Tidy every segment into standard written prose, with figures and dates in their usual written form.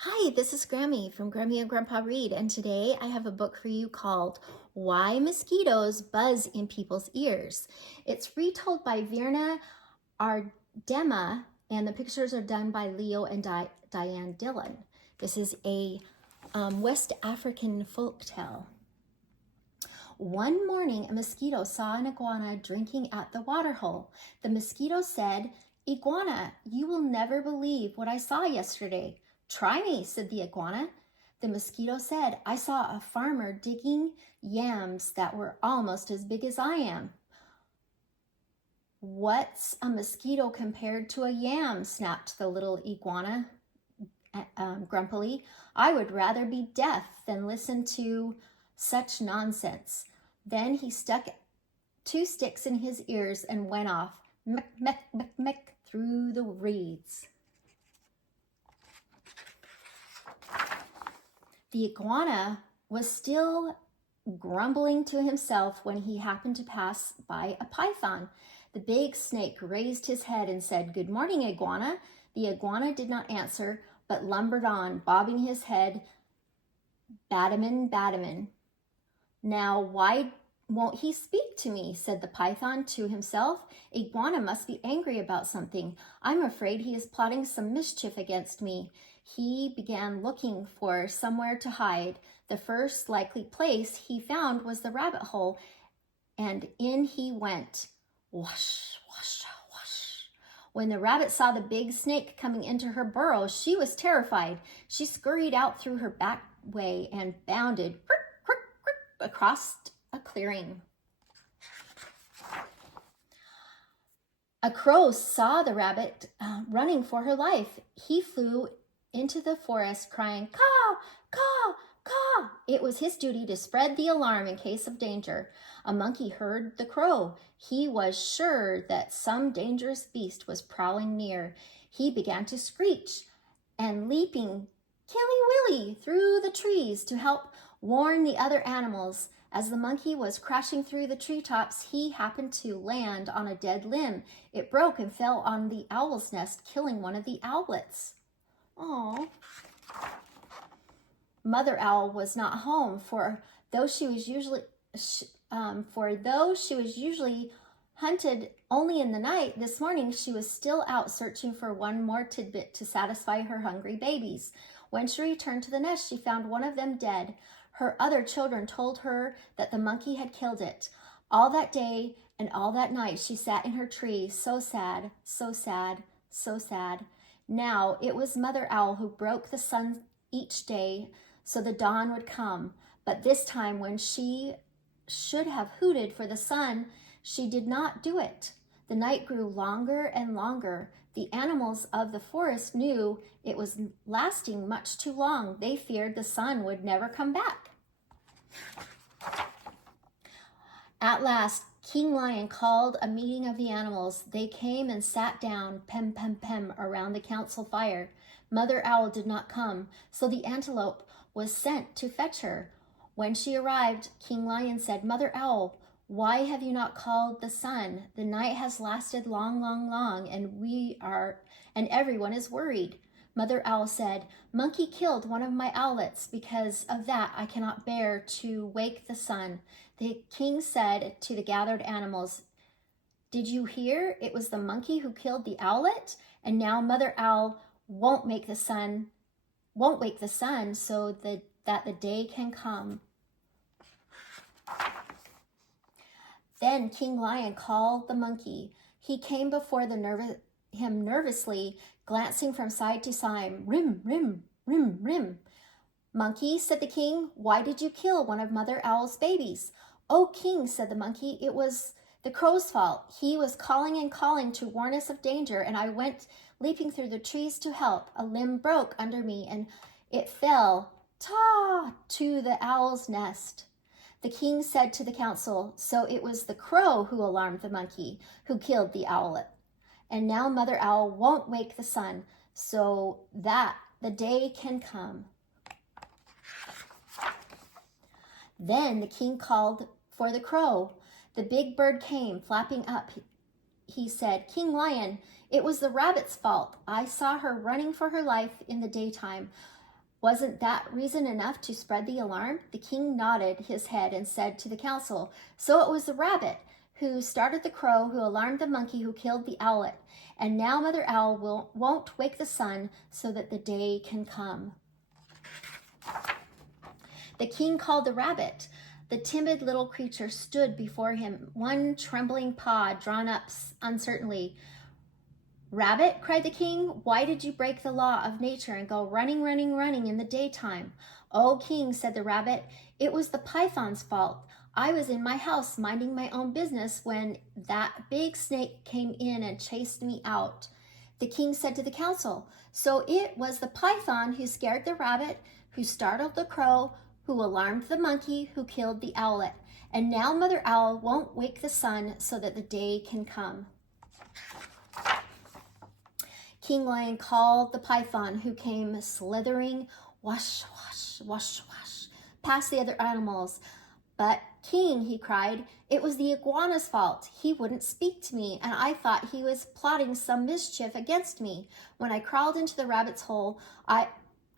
Hi, this is Grammy from Grammy and Grandpa Read, and today I have a book for you called Why Mosquitoes Buzz in People's Ears. It's retold by Verna Aardema, and the pictures are done by Leo and Diane Dillon. This is a West African folktale. One morning, a mosquito saw an iguana drinking at the waterhole. The mosquito said, "Iguana, you will never believe what I saw yesterday." "Try me," said the iguana. The mosquito said, "I saw a farmer digging yams that were almost as big as I am." "What's a mosquito compared to a yam?" snapped the little iguana grumpily. "I would rather be deaf than listen to such nonsense." Then he stuck 2 sticks in his ears and went off, meck, meck, meck, meck, through the reeds. The iguana was still grumbling to himself when he happened to pass by a python. The big snake raised his head and said, "Good morning, iguana." The iguana did not answer, but lumbered on, bobbing his head, "Badaman, badaman." "Now, why won't he speak to me?" said the python to himself. "Iguana must be angry about something. I'm afraid he is plotting some mischief against me." He began looking for somewhere to hide. The first likely place he found was the rabbit hole, and in he went. Wash, wash, wash. When the rabbit saw the big snake coming into her burrow, she was terrified. She scurried out through her back way and bounded across a clearing. A crow saw the rabbit running for her life. He flew into the forest crying, "Caw, caw, caw." It was his duty to spread the alarm in case of danger. A monkey heard the crow. He was sure that some dangerous beast was prowling near. He began to screech and leaping killy-willy through the trees to help warn the other animals. As the monkey was crashing through the treetops, he happened to land on a dead limb. It broke and fell on the owl's nest, killing one of the owlets. Oh. Mother Owl was not home, for though she was usually hunted only in the night, this morning she was still out searching for one more tidbit to satisfy her hungry babies. When she returned to the nest, she found one of them dead. Her other children told her that the monkey had killed it. All that day and all that night she sat in her tree, so sad, so sad, so sad. Now it was Mother Owl who broke the sun each day so the dawn would come. But this time, when she should have hooted for the sun, she did not do it. The night grew longer and longer. The animals of the forest knew it was lasting much too long. They feared the sun would never come back. At last, King Lion called a meeting of the animals. They came and sat down, pem, pem, pem, around the council fire. Mother Owl did not come, so the antelope was sent to fetch her. When she arrived, King Lion said, "Mother Owl, why have you not called the sun? The night has lasted long, long, long, and everyone is worried." Mother Owl said, "Monkey killed one of my owlets. Because of that, I cannot bear to wake the sun." The king said to the gathered animals, "Did you hear? It was the monkey who killed the owlet, and now Mother Owl won't wake the sun so that the day can come." Then King Lion called the monkey. He came before him nervously, glancing from side to side. "Rim, rim, rim, rim." "Monkey," said the king, "why did you kill one of Mother Owl's babies?" "Oh, king," said the monkey, "it was the crow's fault. He was calling and calling to warn us of danger, and I went leaping through the trees to help. A limb broke under me, and it fell, to the owl's nest." The king said to the council, "So it was the crow who alarmed the monkey, who killed the owlet. And now Mother Owl won't wake the sun, so that the day can come." Then the king called for the crow. The big bird came, flapping up. He said, "King Lion, it was the rabbit's fault. I saw her running for her life in the daytime. Wasn't that reason enough to spread the alarm? The king nodded his head and said to the council, so it was the rabbit who started the crow, who alarmed the monkey, who killed the owlet. And now Mother Owl won't wake the sun so that the day can come. The king called the rabbit. The timid little creature stood before him, one trembling paw drawn up uncertainly. Rabbit, cried the king, why did you break the law of nature and go running, running, running in the daytime? Oh, king, said the rabbit, it was the python's fault. I was in my house minding my own business when that big snake came in and chased me out. The king said to the council, so it was the python who scared the rabbit, who startled the crow, who alarmed the monkey, who killed the owlet. And now Mother Owl won't wake the sun so that the day can come. King Lion called the python, who came slithering, wash, wash, wash, wash, past the other animals. But King, he cried, it was the iguana's fault. He wouldn't speak to me, and I thought he was plotting some mischief against me. When I crawled into the rabbit's hole, I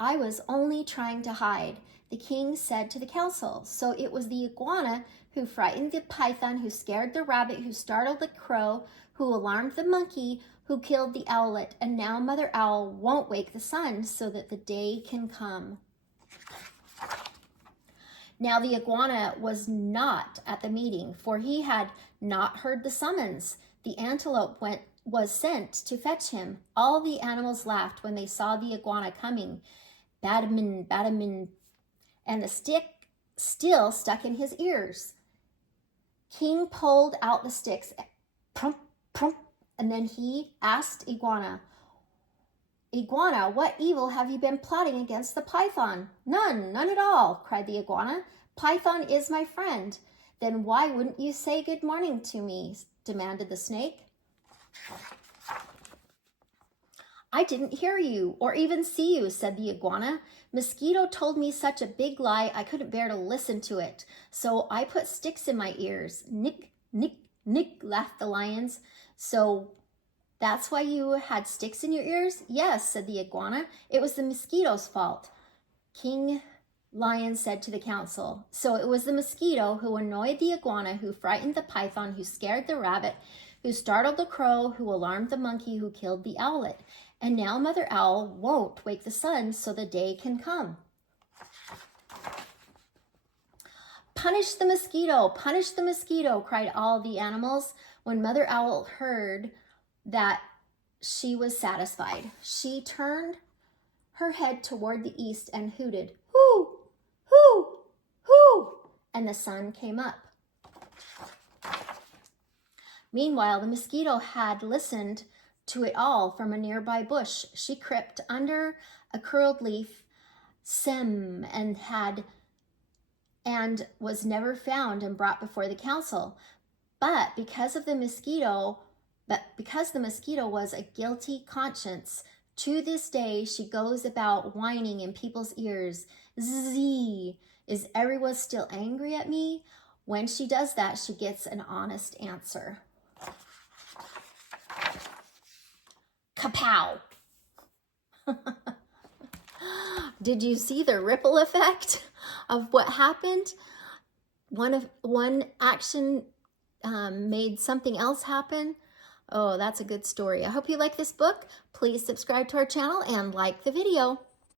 was only trying to hide. The king said to the council, so it was the iguana who frightened the python, who scared the rabbit, who startled the crow, who alarmed the monkey, who killed the owlet, and now Mother Owl won't wake the sun so that the day can come. Now the iguana was not at the meeting, for he had not heard the summons. The antelope was sent to fetch him. All the animals laughed when they saw the iguana coming. Badamin, badamin, and the stick still stuck in his ears. King pulled out the sticks, prump, prump, and then he asked Iguana, Iguana, what evil have you been plotting against the python? None, none at all, cried the iguana. Python is my friend. Then why wouldn't you say good morning to me? Demanded the snake. I didn't hear you or even see you, said the iguana. Mosquito told me such a big lie I couldn't bear to listen to it. So I put sticks in my ears. Nick, nick, nick, laughed the lions. So that's why you had sticks in your ears? Yes, said the iguana. It was the mosquito's fault. King Lion said to the council, so it was the mosquito who annoyed the iguana, who frightened the python, who scared the rabbit, who startled the crow, who alarmed the monkey, who killed the owlet. And now Mother Owl won't wake the sun so the day can come. Punish the mosquito, cried all the animals. When Mother Owl heard that, she was satisfied. She turned her head toward the east and hooted, hoo, hoo, hoo, and the sun came up. Meanwhile, the mosquito had listened to it all from a nearby bush. She crept under a curled leaf stem and was never found and brought before the council. But because the mosquito was a guilty conscience, to this day she goes about whining in people's ears. Zzzz, is everyone still angry at me? When she does that, she gets an honest answer. Kapow! Did you see the ripple effect of what happened? One action made something else happen. Oh, that's a good story. I hope you like this book. Please subscribe to our channel and like the video.